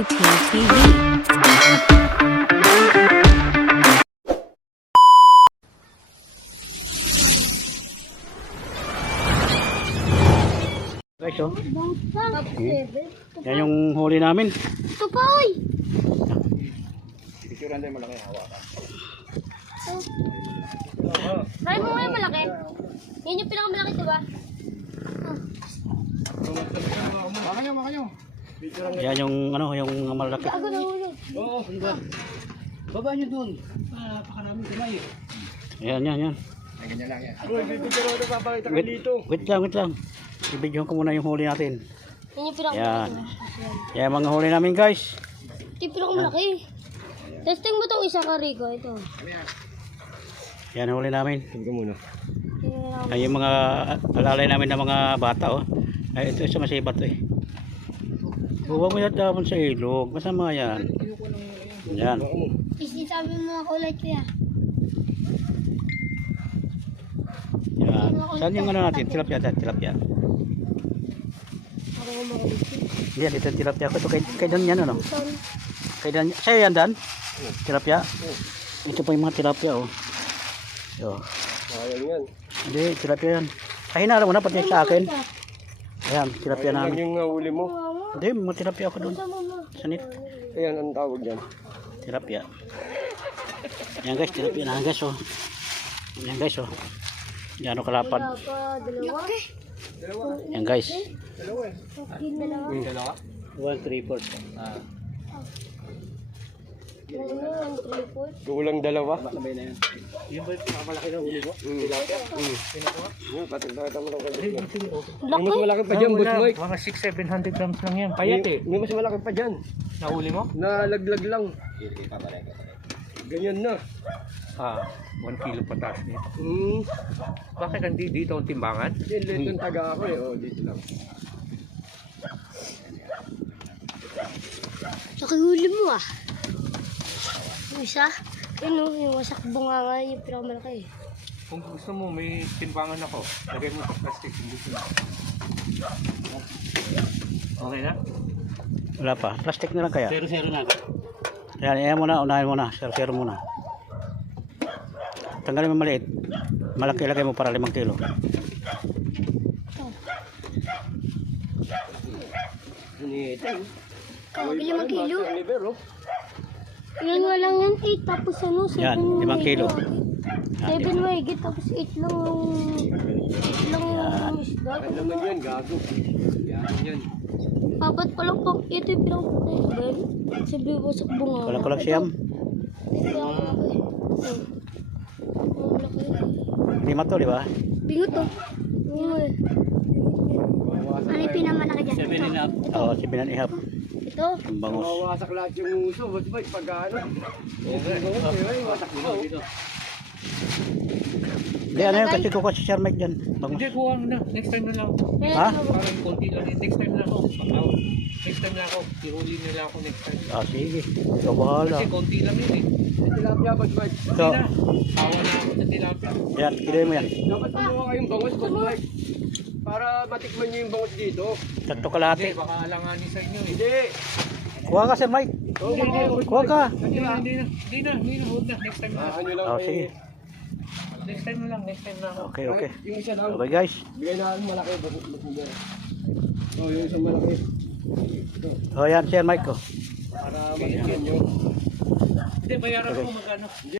JP TV. Guys, oh. Yan yung huli namin. Ito pa, oy! Picturean din malaki hawakan. Try mo nga yung malaki. Yan yung pinakamalaki, diba? Makanyo. Yan yung ano, yung malaki. Ako nahulog. Oo, ano ba? Baba nyo dun. Napakaraming kamay eh. Yan. Ay, ganyan lang yan. Uy, bibigyan ako na papakita ka dito. Wait lang. Ibigyan ko muna yung huli natin. Yan yung pinakamalaki. Yan mga huli namin, guys. Ito yung pinakamalaki. Testing mo itong isa ka, Rico. Ito. Yan huli namin. Tingnan muna. Ay yung mga alalay namin ng mga bata, oh. Ay, ito isa masibat, eh. Huwag mo yan tapon sa ilog. Masama yan. Yan. Sabi mo mga kulay ko yan. Yan. Saan yung ano natin? Tilapia. Ako makulit. Yan, ito yung tilapia ko. Ito kay Dan yan, ano? Kay Dan. Sa'yo yan, Dan? Tilapia? Ito pa yung mga tilapia, oh. Yo. Ayan yan. Hindi, tilapia yan. Ay, hinala mo na, pati sa akin. Ayan, tilapia Ayan lang namin. yung huli mo. Hindi, mga tilapia ako doon. Sanit. Ayan, ang tawag yan. Tilapia. Ayan guys, tilapia na guys, oh. Ayan guys, oh. Yan o kalapad. Dalawa. Ayan guys. Dalawa eh. Dalawa. Dalawa? 1, 3, 4. Kulang dalawa. Sabay na yan. Yung ba yung malaki na huli mo? Tilapia? Patagdakita mo lang kayo. May mas malaki pa dyan, Boss Mike. Mga 600-700 grams lang yan. Payat eh. May mas malaki pa dyan. Nahuli mo? Nalaglag lang. Ganyan na. 1 kilo pataas niya. Hmm. Bakit hindi dito ang timbangan? Dito yung taga ako eh. Oh, dito lang. Nakihuli mo ah. Yung isa. Yun o, yung wasak bunga nga yung pinakamalaki. Kung gusto mo, may timbangan ako. Lagay mo sa plastic. Hindi ko na. Okay na? Wala pa. Plastic na lang kaya. 0-0 na. Ayan, ayan muna. Unahin muna. 0 muna. Tanggalin mo maliit. Malaki lagay mo para 5 kilo. Bili mag kilo. Libero. Ilan nga lang yan, 8 tapos ano, 7 Yan, 5 kilo. 7 mahigit tapos 8 lang yung isda. Ano naman yan, gago. Yan yan. Apat pa lang po, ito yung pinakamalaki. Sabi mo sa bunga. Kulang siyam. Lima to, di ba? Bingot to. Ano yung pinakamalaki dyan? 7 and a half. Oo, 7.5. Ito? Ang bangus. Mawawasak lahat yung uso. Boss Mike, pag ano. Wasak mo. Hindi, ano yun? Kasi kukuha si Sir Mike dyan. Bangus. Hindi, kuha mo na. Next time na lang. Ha? Parang konti lang yun. Next time na ako. Next time na ako. Ihuli nila ako next time. Ah, sige. Ikaw bahala. Kasi konti lang yun eh. Tilapia, Boss Mike. So, Hindi na. Tawa na ako sa tilapia. yan. Kiloy mo yan. Dapat kumuha kayong bangus, Boss Mike. Para matikman nyo yung bangus dito. Tatlo kalahati. Hindi, baka alanganin sa inyo eh. Hindi. Kuha ka, Sir Mike. Kuha ka. Hindi na. Huwag na. Next time na. Ano lang Oh, kayo. sige. Next time na lang. Next time na ako. Okay. Yung isa lang. Okay, guys. Bigay na ang malaki. So, yung isang malaki. O, yan, Sir Mike ko. Para matikman nyo. Hindi, bayaran ko magkano.